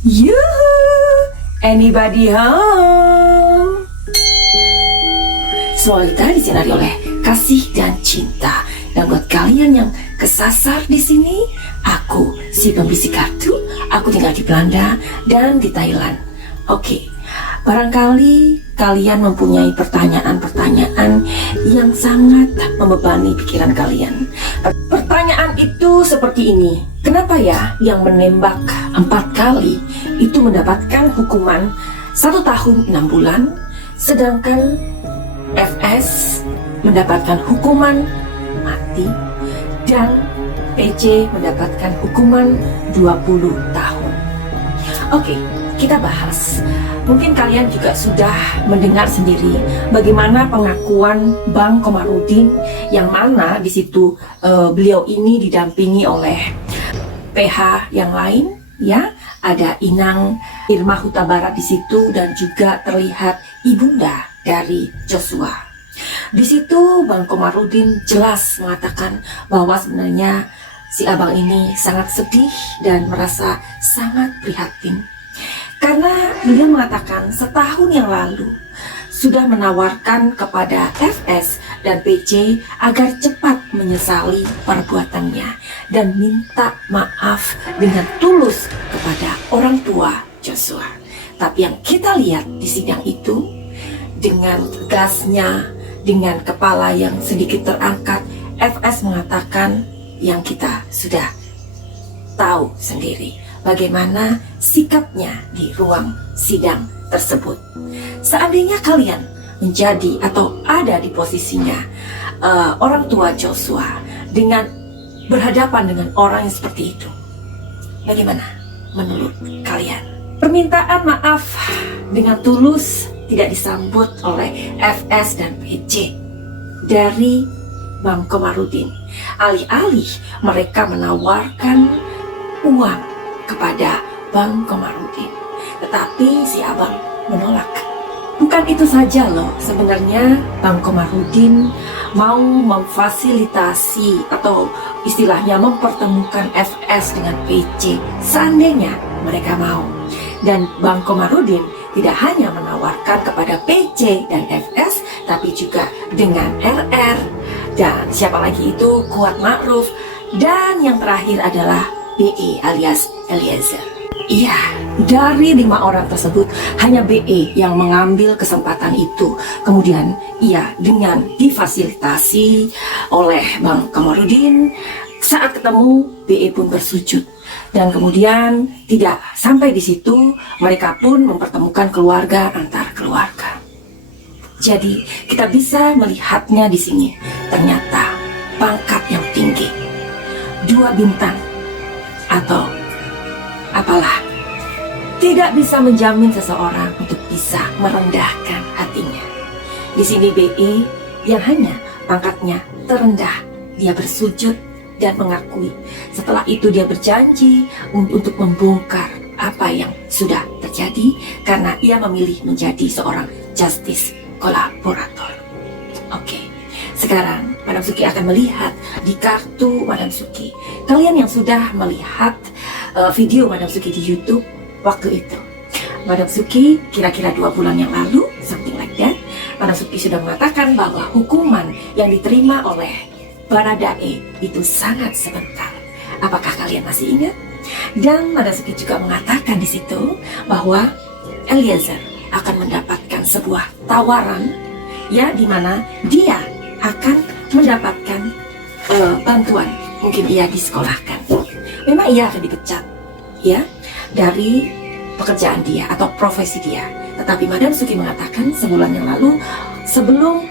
Yuhu! Anybody home? Semua kita disinari oleh kasih dan cinta. Dan buat kalian yang kesasar di sini, aku si pembisik kartu. Aku tinggal di Belanda dan di Thailand. Oke, barangkali kalian mempunyai pertanyaan-pertanyaan yang sangat membebani pikiran kalian. Pertanyaan itu seperti ini. Kenapa ya yang menembak 4 kali itu mendapatkan hukuman 1 tahun 6 bulan, sedangkan FS mendapatkan hukuman mati dan PC mendapatkan hukuman 20 tahun? Oke, kita bahas. Mungkin kalian juga sudah mendengar sendiri bagaimana pengakuan Bang Komarudin, yang mana di situ beliau ini didampingi oleh PH yang lain, ya. Ada Inang Irma Huta Barat di situ dan juga terlihat ibunda dari Joshua. Di situ Bang Komarudin jelas mengatakan bahwa sebenarnya si abang ini sangat sedih dan merasa sangat prihatin. Karena beliau mengatakan setahun yang lalu sudah menawarkan kepada FS dan PC agar cepat menyesali perbuatannya dan minta maaf dengan tulus kepada orang tua Joshua. Tapi yang kita lihat di sidang itu, dengan tegasnya, dengan kepala yang sedikit terangkat, FS mengatakan yang kita sudah tahu sendiri bagaimana sikapnya di ruang sidang tersebut. Seandainya kalian menjadi atau ada di posisinya orang tua Joshua dengan berhadapan dengan orang yang seperti itu, bagaimana menurut kalian? Permintaan maaf dengan tulus tidak disambut oleh FS dan PC dari Bang Komarudin. Alih-alih mereka menawarkan uang kepada Bang Komarudin, tetapi si abang menolak. Bukan itu saja loh, sebenarnya Bang Komarudin mau memfasilitasi atau istilahnya mempertemukan FS dengan PC seandainya mereka mau. Dan Bang Komarudin tidak hanya menawarkan kepada PC dan FS, tapi juga dengan RR dan siapa lagi itu, Kuat Ma'ruf, dan yang terakhir adalah BE alias Eliezer. Iya, dari 5 orang tersebut hanya BE yang mengambil kesempatan itu. Kemudian ia dengan difasilitasi oleh Bang Komarudin, saat ketemu BE pun bersujud. Dan kemudian tidak sampai di situ, mereka pun mempertemukan keluarga antar keluarga. Jadi kita bisa melihatnya di sini. Ternyata pangkat yang tinggi, 2 bintang atau apalah, tidak bisa menjamin seseorang untuk bisa merendahkan hatinya. Di sini BE yang hanya pangkatnya terendah, dia bersujud dan mengakui. Setelah itu dia berjanji untuk membongkar apa yang sudah terjadi karena ia memilih menjadi seorang justice kolaborator. Oke, sekarang Madam Suki akan melihat di kartu Madam Suki. Kalian yang sudah melihat video Madam Suki di YouTube waktu itu, Madam Suki kira-kira 2 bulan yang lalu, something like that, Madam Suki sudah mengatakan bahwa hukuman yang diterima oleh Baradae itu sangat sebentar. Apakah kalian masih ingat? Dan Madam Suki juga mengatakan di situ bahwa Eliezer akan mendapatkan sebuah tawaran, ya, di mana dia akan mendapatkan bantuan. Mungkin ia disekolahkan, memang ia akan dipecat, ya, dari pekerjaan dia atau profesi dia. Tetapi Madam Suki mengatakan sebulan yang lalu, sebelum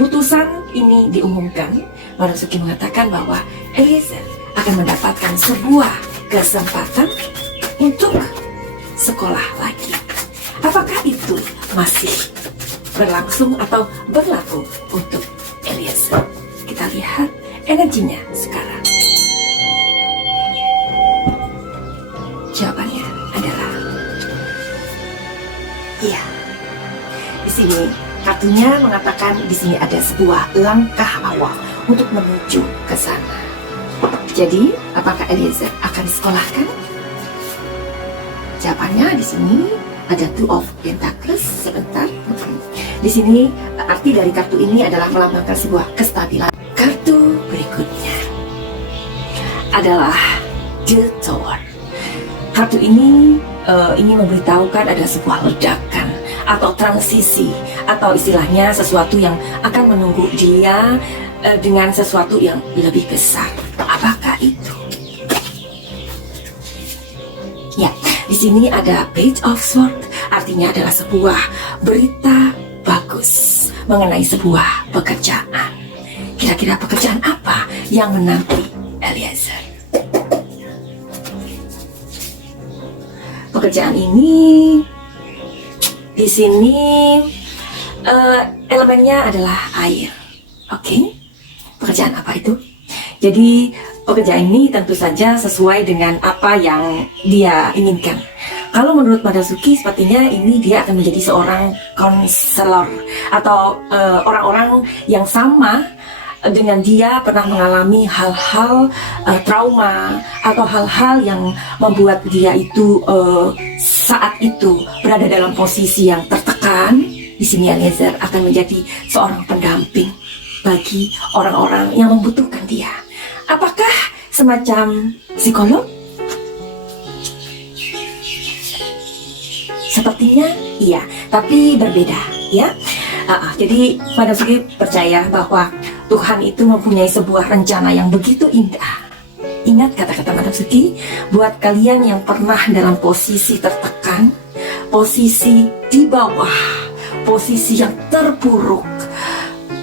putusan ini diumumkan, Madam Suki mengatakan bahwa Eliezer akan mendapatkan sebuah kesempatan untuk sekolah lagi. Apakah itu masih berlangsung atau berlaku untuk Eliezer? Kita lihat energinya sekarang. Jawabannya adalah iya. Di sini kartunya mengatakan di sini ada sebuah langkah awal untuk menuju ke sana. Jadi, apakah Eliezer akan disekolahkan? jawabannya di sini ada Two of Pentacles. Sebentar. Di sini arti dari kartu ini adalah melambangkan sebuah kestabilan. Kartu berikutnya adalah The Tower. Kartu ini memberitahukan ada sebuah ledakan atau transisi, atau istilahnya sesuatu yang akan menunggu dia dengan sesuatu yang lebih besar. Apakah itu? Ya, di sini ada Page of Swords, artinya adalah sebuah berita bagus mengenai sebuah pekerjaan. Kira-kira pekerjaan apa yang menanti Eliezer? Pekerjaan ini di sini elemennya adalah air. Oke. Pekerjaan apa itu? Jadi pekerjaan ini tentu saja sesuai dengan apa yang dia inginkan. Kalau menurut Madam Suki, sepertinya ini dia akan menjadi seorang konselor atau orang-orang yang sama dengan dia pernah mengalami hal-hal trauma atau hal-hal yang membuat dia itu saat itu berada dalam posisi yang tertekan. Di sini Eliezer akan menjadi seorang pendamping bagi orang-orang yang membutuhkan dia. Apakah semacam psikolog? Sepertinya iya, tapi berbeda ya. Jadi Madam Suki percaya bahwa Tuhan itu mempunyai sebuah rencana yang begitu indah. Ingat kata-kata Madam Suki, buat kalian yang pernah dalam posisi tertekan, posisi di bawah, posisi yang terpuruk,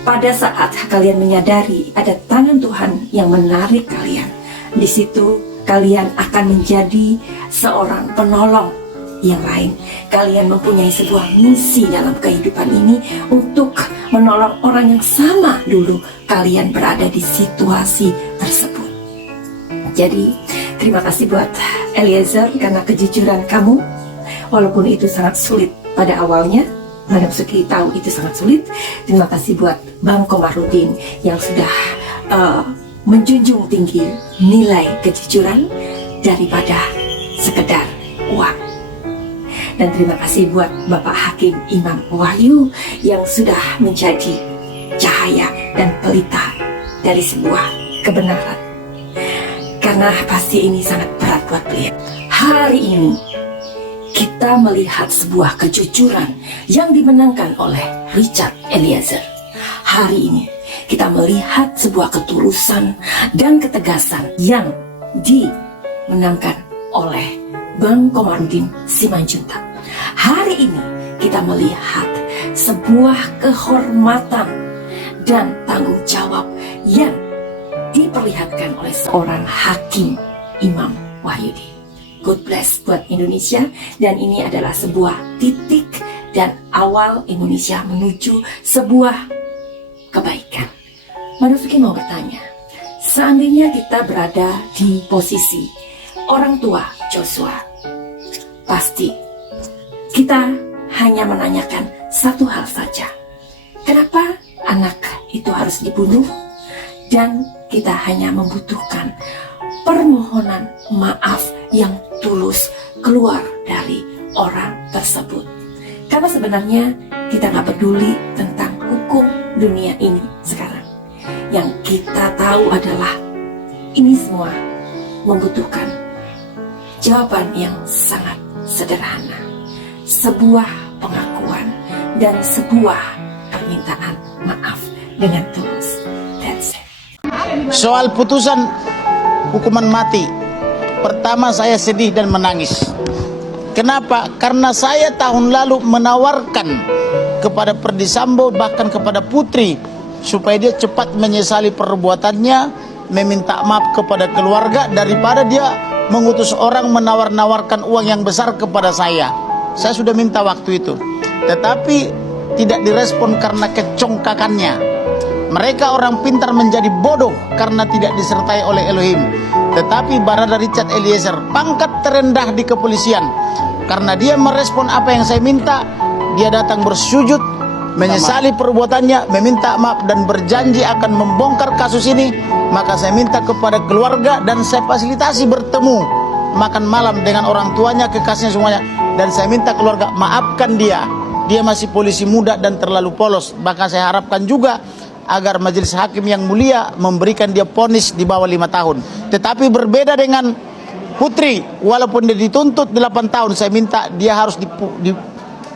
pada saat kalian menyadari ada tangan Tuhan yang menarik kalian, di situ kalian akan menjadi seorang penolong yang lain. Kalian mempunyai sebuah misi dalam kehidupan ini untuk menolong orang yang sama dulu kalian berada di situasi tersebut. Jadi terima kasih buat Eliezer karena kejujuran kamu, walaupun itu sangat sulit pada awalnya. Madam Suki tahu itu sangat sulit. Terima kasih buat Bang Komarudin yang sudah menjunjung tinggi nilai kejujuran daripada sekedar uang. Dan terima kasih buat Bapak Hakim Imam Wahyu yang sudah menjadi cahaya dan pelita dari sebuah kebenaran. Karena pasti ini sangat berat buat beliau. Hari ini kita melihat sebuah kejujuran yang dimenangkan oleh Richard Eliezer. Hari ini kita melihat sebuah ketulusan dan ketegasan yang dimenangkan oleh Bang Komarudin Simanjuntak. Hari ini kita melihat sebuah kehormatan dan tanggung jawab yang diperlihatkan oleh seorang Hakim Imam Wahyudi. God bless buat Indonesia, dan ini adalah sebuah titik dan awal Indonesia menuju sebuah kebaikan. Madam Suki mau bertanya, seandainya kita berada di posisi orang tua Joshua, pasti kita hanya menanyakan satu hal saja. Kenapa anak itu harus dibunuh? Dan kita hanya membutuhkan permohonan maaf yang tulus keluar dari orang tersebut. Karena sebenarnya kita nggak peduli tentang hukum dunia ini sekarang. Yang kita tahu adalah ini semua membutuhkan jawaban yang sangat sederhana, sebuah pengakuan dan sebuah permintaan maaf dengan tulus. That's it. Soal putusan hukuman mati, pertama saya sedih dan menangis. Kenapa? Karena saya tahun lalu menawarkan kepada Ferdy Sambo, bahkan kepada Putri, supaya dia cepat menyesali perbuatannya, meminta maaf kepada keluarga, daripada dia mengutus orang menawar-nawarkan uang yang besar kepada saya. Saya sudah minta waktu itu, tetapi tidak direspon karena kecongkakannya. Mereka orang pintar menjadi bodoh karena tidak disertai oleh Elohim. Tetapi Barada Richard Eliezer, pangkat terendah di kepolisian, karena dia merespon apa yang saya minta, dia datang bersujud, menyesali perbuatannya, meminta maaf dan berjanji akan membongkar kasus ini. Maka saya minta kepada keluarga dan saya fasilitasi bertemu makan malam dengan orang tuanya, kekasihnya semuanya. Dan saya minta keluarga maafkan dia. Dia masih polisi muda dan terlalu polos. Bahkan saya harapkan juga agar majelis hakim yang mulia memberikan dia vonis di bawah 5 tahun. Tetapi berbeda dengan Putri, walaupun dia dituntut 8 tahun, saya minta dia harus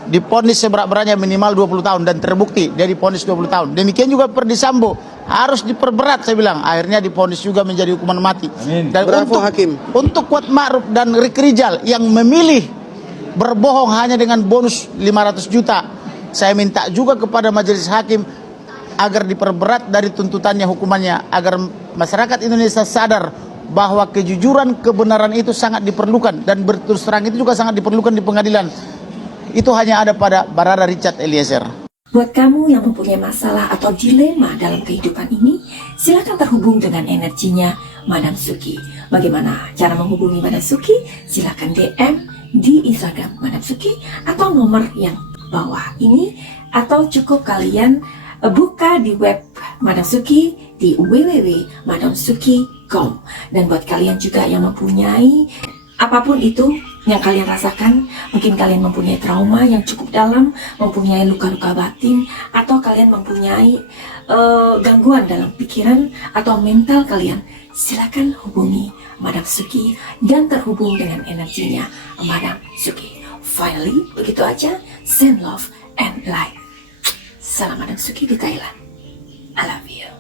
diponis seberat-beratnya minimal 20 tahun dan terbukti dia diponis 20 tahun. Demikian juga Perdi Sambo harus diperberat, saya bilang. Akhirnya diponis juga menjadi hukuman mati. Amin. Dan Bravo, Hakim. untuk Kuat Ma'ruf dan Ricky Rijal yang memilih berbohong hanya dengan bonus 500 juta, saya minta juga kepada majelis hakim agar diperberat dari tuntutannya, hukumannya, agar masyarakat Indonesia sadar bahwa kejujuran, kebenaran itu sangat diperlukan, dan berterus terang itu juga sangat diperlukan di pengadilan. Itu hanya ada pada Barada Richard Eliezer. Buat kamu yang mempunyai masalah atau dilema dalam kehidupan ini, silakan terhubung dengan energinya Madam Suki. Bagaimana cara menghubungi Madam Suki? Silakan DM di Instagram Madam Suki atau nomor yang bawah ini, atau cukup kalian buka di web Madam Suki di www.madamsuki.com. Dan buat kalian juga yang mempunyai apapun itu yang kalian rasakan, mungkin kalian mempunyai trauma yang cukup dalam, mempunyai luka-luka batin, atau kalian mempunyai gangguan dalam pikiran atau mental kalian, silakan hubungi Madam Suki dan terhubung dengan energinya Madam Suki. Finally, begitu aja. Send love and light. Salam Madam Suki di Thailand. I love you.